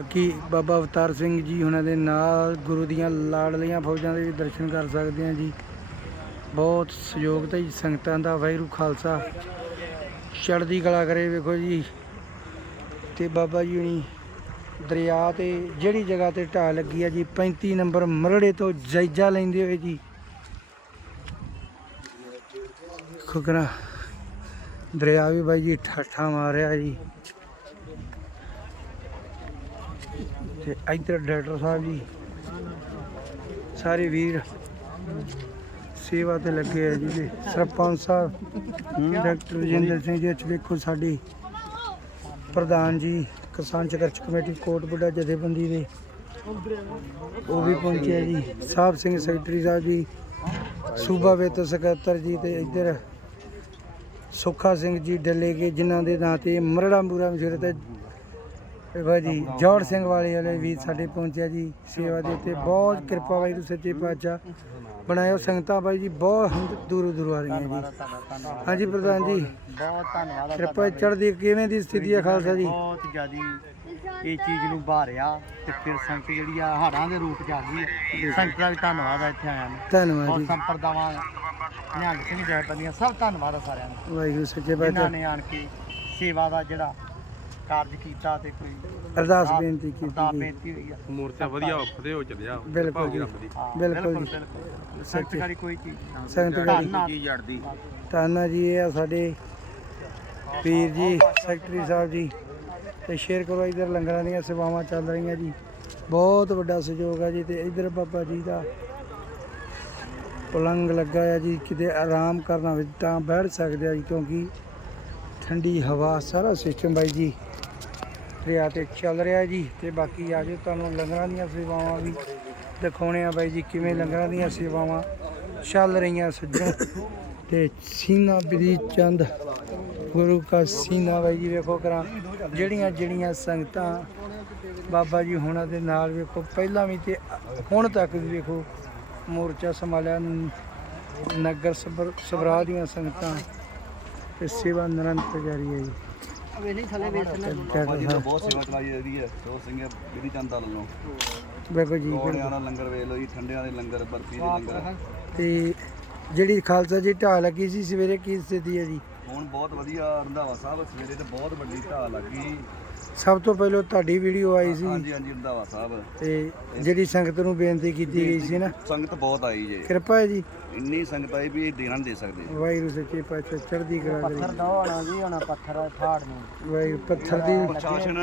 ਬਾਕੀ ਬਾਬਾ ਅਵਤਾਰ ਸਿੰਘ ਜੀ ਉਹਨਾਂ ਦੇ ਨਾਲ ਗੁਰੂ ਦੀਆਂ ਲਾੜਲੀਆਂ ਫੌਜਾਂ ਦੇ ਵੀ ਦਰਸ਼ਨ ਕਰ ਸਕਦੇ ਹਾਂ ਜੀ। ਬਹੁਤ ਸਹਿਯੋਗ ਤੇ ਜੀ ਸੰਗਤਾਂ ਦਾ, ਵਾਹਿਗੁਰੂ ਖਾਲਸਾ। ਚੜ੍ਹਦੀ ਕਲਾ ਕਰੇ ਵੇਖੋ ਜੀ। ਤੇ ਬਾਬਾ ਜੀ ਹੁਣੀ ਦਰਿਆ ਤੇ ਜਿਹੜੀ ਜਗ੍ਹਾ ਤੇ ਢਾਹ ਲੱਗੀ ਆ ਜੀ 35 ਨੰਬਰ ਮਰੜੇ ਤੋਂ ਜਾਇਜ਼ਾ ਲੈਂਦੇ ਹੋਏ ਜੀ। ਖੁਕਰਾ ਦਰਿਆ ਵੀ ਬਾਈ ਜੀ ਠਾਠਾ ਮਾਰਿਆ ਜੀ। ਤੇ ਇੱਧਰ ਡਾਕਟਰ ਸਾਹਿਬ ਜੀ, ਸਾਰੇ ਵੀਰ ਸੇਵਾ ਤੇ ਲੱਗੇ ਆ ਜੀ ਤੇ ਸਰਪੰਚ ਸਾਹਿਬ, ਡਾਕਟਰ ਰਜਿੰਦਰ ਸਿੰਘ ਜੀ ਅੱਜ ਵੇਖੋ ਸਾਡੀ ਪ੍ਰਧਾਨ ਜੀ, ਕਿਸਾਨ ਸੰਘਰਸ਼ ਕਮੇਟੀ, ਕੋਟ ਬੁੱਢਾ ਜਥੇਬੰਦੀ ਦੇ, ਉਹ ਵੀ ਪਹੁੰਚਿਆ ਜੀ। ਸਾਹਿਬ ਸਿੰਘ ਸੈਕਟਰੀ ਸਾਹਿਬ ਜੀ, ਸੂਬਾ ਵਿੱਤ ਸਕੱਤਰ ਜੀ ਤੇ ਇੱਧਰ ਸੁੱਖਾ ਸਿੰਘ ਜੀ ਡੱਲੇ ਕੇ ਜਿਨ੍ਹਾਂ ਦੇ ਨਾਂ ਤੇ ਮਰੜਾ ਮੂਰਾ ਮਸ਼ਹੂਰ ਤੇ ਤੇ ਭਾਜੀ ਜੋੜ ਸਿੰਘ ਵਾਲੇ ਵਾਲੇ ਵੀ ਸਾਡੇ ਪਹੁੰਚਿਆ ਜੀ ਸੇਵਾ ਦੇ ਉੱਤੇ। ਬਹੁਤ ਕਿਰਪਾ ਵਾਹਿਗੁਰੂ ਸੱਚੇ ਪਾਤਸ਼ਾਹ। ਬਣਾਇਓ ਸੰਗਤਾਂ ਬਾਈ ਜੀ ਬਹੁਤ ਦੂਰੋਂ ਦੂਰੋਂ ਆ ਰਹੀਆਂ ਜੀ। ਹਾਂਜੀ ਪ੍ਰਧਾਨ ਜੀ ਬਹੁਤ ਧੰਨਵਾਦ ਆ ਕਿਰਪਾ ਚੜ੍ਹਦੀ ਕਿਵੇਂ ਦੀ ਸਥਿਤੀ ਹੈ ਖਾਲਸਾ ਜੀ? ਬਹੁਤ ਜ਼ਿਆਦੀ ਇਹ ਚੀਜ਼ ਨੂੰ ਭਾਰਿਆ ਤੇ ਫਿਰ ਸੰਗਤ ਜਿਹੜੀ ਆ ਹੜਾਂ ਦੇ ਰੂਪ ਚ ਆ ਗਈ। ਸੰਗਤ ਦਾ ਵੀ ਧੰਨਵਾਦ ਆ ਇੱਥੇ ਆਇਆਂ ਨੂੰ। ਧੰਨਵਾਦ ਜੀ। ਸੰਪਰਦਾਵਾਂ ਨਿਹੰਗ ਸਿੰਘ ਜੈਪੰਦੀਆਂ ਸਭ ਧੰਨਵਾਦ ਆ ਸਾਰਿਆਂ ਨੂੰ। ਵਾਹਿਗੁਰੂ ਸੱਚੇ ਪਾਤਸ਼ਾਹ। ਨੇ ਆਣ ਕੇ ਸੇਵਾ ਦਾ ਜਿਹੜਾ ਕਾਰਜ ਕੀਤਾ ਤੇ ਕੋਈ ਅਰਦਾਸ ਬੇਨਤੀ ਕੀਤੀ ਅਰਦਾਸ। ਬੇਨਤੀ ਹੋਈ ਆ। ਮੂਰਤੀਆਂ ਵਧੀਆ ਫਤਿਹ ਹੋ ਚੱਲਿਆ। ਬਿਲਕੁਲ ਜੀ। ਹਾਂ, ਬਿਲਕੁਲ ਬਿਲਕੁਲ ਜੀ। ਬਿਲਕੁਲ। ਸੰਗਤ ਕਰੀ ਕੋਈ ਚੀਜ਼ ਨਹੀਂ। ਸੰਗਤ ਧੰਨ ਜੀ ਜੜਦੀ। ਤਾਨਾ ਜੀ ਇਹ ਆ ਸਾਡੇ ਪੀਰ ਜੀ ਸੈਕਟਰੀ ਸਾਹਿਬ ਜੀ। ਤੇ ਸ਼ੇਅਰ ਕਰੋ ਇਧਰ ਲੰਗਰਾਂ ਦੀਆਂ ਸੇਵਾਵਾਂ ਚੱਲ ਰਹੀਆਂ ਜੀ। ਬਹੁਤ ਵੱਡਾ ਸਹਿਯੋਗ ਹੈ ਜੀ ਤੇ ਇਧਰ ਬਾਬਾ ਜੀ ਦਾ ਪਲੰਗ ਲੱਗਾ ਹੈ ਜੀ ਕਿਤੇ ਆਰਾਮ ਕਰਨਾ ਹੋਵੇ ਤਾਂ ਬੈਠ ਸਕਦੇ ਆ ਜੀ ਕਿਉਂਕਿ ਠੰਡੀ ਹਵਾ, ਸਾਰਾ ਸਿਸਟਮ ਬਾਈ ਜੀ। ਦਰਿਆ ਤੇ ਚੱਲ ਰਿਹਾ ਜੀ, ਤੇ ਬਾਕੀ ਆ ਜੇ ਤੁਹਾਨੂੰ ਲੰਗਰਾਂ ਦੀਆਂ ਸੇਵਾਵਾਂ ਵੀ ਦਿਖਾਉਣੇ ਆ ਬਾਈ ਜੀ, ਕਿਵੇਂ ਲੰਗਰਾਂ ਦੀਆਂ ਸੇਵਾਵਾਂ ਚੱਲ ਰਹੀਆਂ ਸੱਜਣ। ਤੇ ਸੀਨਾ ਬਰੀ ਚੰਦ ਗੁਰੂ ਕਾ ਸੀਨਾ ਬਾਈ ਜੀ, ਵੇਖੋ ਕਰਾਂ, ਜਿਹੜੀਆਂ ਜਿਹੜੀਆਂ ਸੰਗਤਾਂ ਬਾਬਾ ਜੀ ਹੁਣਾਂ ਦੇ ਨਾਲ ਵੇਖੋ, ਪਹਿਲਾਂ ਵੀ ਤੇ ਹੁਣ ਤੱਕ ਵੀ ਵੇਖੋ, ਮੋਰਚਾ ਸੰਭਾਲਿਆ, ਨਗਰ ਸਬਰ ਸਭਰਾ ਦੀਆਂ ਸੰਗਤਾਂ ਤੇ ਸੇਵਾ ਨਿਰੰਤਰ ਜਾਰੀ ਹੈ ਜੀ। ਵੇ ਨਹੀਂ ਥੱਲੇ ਵੇਚ ਤੇ ਡਾਕਟਰ ਸਾਹਿਬ ਬਹੁਤ ਸੇਵਾ ਚਲਾਈ ਜਾਂਦੀ ਹੈ। ਸੋ ਸਿੰਘ ਬਿਧੀ ਚੰਦ ਦਾ ਵੱਲੋਂ। ਵੇਖੋ ਜੀ ਕੋੜਿਆਂ ਦਾ ਲੰਗਰ ਵੇਖ ਲਓ ਜੀ ਠੰਡਿਆਂ ਦੇ ਲੰਗਰ ਬਰਫੀ ਦੇ ਲੰਗਰ। ਤੇ ਜਿਹੜੀ ਖਾਲਸਾ ਜੀ ਢਾਹ ਲੱਗੀ ਸੀ ਸਵੇਰੇ ਕੀ ਸਥਿਤੀ ਹੈ ਜੀ? ਹੁਣ ਬਹੁਤ ਵਧੀਆ ਰੰਧਾਵਾ ਸਾਹਿਬ ਸਵੇਰੇ ਤੇ ਬਹੁਤ ਵੱਡੀ ਢਾਹ ਲੱਗੀ। ਸਭ ਤੋਂ ਪਹਿਲਾਂ ਤੁਹਾਡੀ ਵੀਡੀਓ ਆਈ ਸੀ। ਹਾਂਜੀ ਹਾਂਜੀ ਰੰਧਾਵਾ ਸਾਹਿਬ। ਤੇ ਜਿਹੜੀ ਸੰਗਤ ਨੂੰ ਬੇਨਤੀ ਕੀਤੀ ਗਈ ਸੀ ਨਾ। ਸੰਗਤ ਬਹੁਤ ਆਈ ਜੇ। ਕਿਰਪਾ ਹੈ ਜੀ। ਇੰਨੀ ਸੰਗਤ ਆਈ ਵੀ ਇਹ ਦੇਣਾ ਨਹੀਂ ਦੇ ਸਕਦੇ। ਵਾਹਿਗੁਰੂ ਸੱਚੇ ਪਾਤਸ਼ਾਹ ਚੜ੍ਹਦੀ ਕਰੇ। ਪੱਥਰ ਦਵਾਣਾ ਜੀ ਹੁਣ ਪੱਥਰ ਫਾੜ ਨੂੰ। ਵਾਹਿਗੁਰੂ ਪੱਥਰ ਦੀ ਪ੍ਰਸ਼ਾਸਨ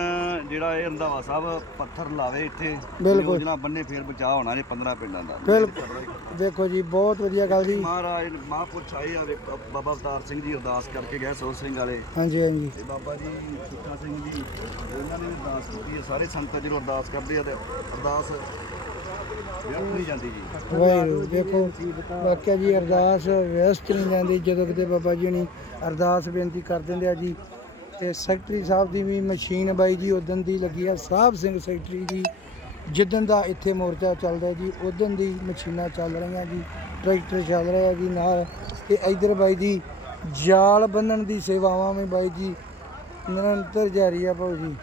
ਜਿਹੜਾ ਇਹ ਰੰਧਾਵਾ ਸਾਹਿਬ ਪੱਥਰ ਲਾਵੇ ਇੱਥੇ ਬਿਲਕੁਲ। ਯੋਜਨਾ ਬੰਨੇ ਫੇਰ ਬਚਾਅ ਹੋਣਾ ਜੇ 15 ਪਿੰਡਾਂ ਦਾ। ਬਿਲਕੁਲ। ਦੇਖੋ ਜੀ ਬਹੁਤ ਵਧੀਆ ਗੱਲ ਜੀ। ਮਹਾਰਾਜ ਮਹਾਂਪੁਰਸ਼ ਆਏ ਆ ਬਾਬਾ ਅਵਤਾਰ ਸਿੰਘ ਜੀ ਅਰਦਾਸ ਕਰਕੇ ਗਏ ਸੋਹ ਸਿੰਘ ਵਾਲੇ। ਹਾਂਜੀ ਹਾਂਜੀ। ਤੇ ਬਾਬਾ ਜੀ ਸੁੱਖਾ ਸਿੰਘ ਜੀ ਉਹਨਾਂ ਨੇ ਵੀ ਅਰਦਾਸ ਕੀਤੀ ਹੈ। ਸਾਰੇ ਸੰਗਤ ਜਦੋਂ ਅਰਦਾਸ ਕਰਦੇ ਆ ਤੇ ਅਰਦਾਸ ਵਿਅਰਥ ਨਹੀਂ ਜਾਂਦੀ ਜੀ। ਵਾਹਿਗੁਰੂ, ਦੇਖੋ, ਵਾਕਿਆ ਜੀ ਅਰਦਾਸ ਵਿਅਸਤ ਨਹੀਂ ਜਾਂਦੀ। ਜਦੋਂ ਕਿਤੇ ਬਾਬਾ ਜੀ ਨੇ ਅਰਦਾਸ ਬੇਨਤੀ ਕਰ ਦਿੰਦੇ ਆ ਜੀ, ਤੇ ਸੈਕਟਰੀ ਸਾਹਿਬ ਦੀ ਵੀ ਮਸ਼ੀਨ ਬਾਈ ਜੀ ਉਦੋਂ ਦੀ ਲੱਗੀ ਆ, ਸਾਹਿਬ ਸਿੰਘ ਸੈਕਟਰੀ ਜੀ, ਜਿੱਦਣ ਦਾ ਇੱਥੇ ਮੋਰਚਾ ਚੱਲਦਾ ਜੀ ਉਦੋਂ ਦੀ ਮਸ਼ੀਨਾਂ ਚੱਲ ਰਹੀਆਂ ਜੀ ਟਰੈਕਟਰ ਚੱਲ ਰਿਹਾ ਜੀ ਨਾਲ। ਤੇ ਇਧਰ ਬਾਈ ਜੀ, ਜਾਲ ਬੰਨਣ ਦੀ ਸੇਵਾਵਾਂ ਵੀ ਬਾਈ ਜੀ ਨਿਰੰਤਰ ਜਾਰੀ ਆ ਭਾਊ ਜੀ।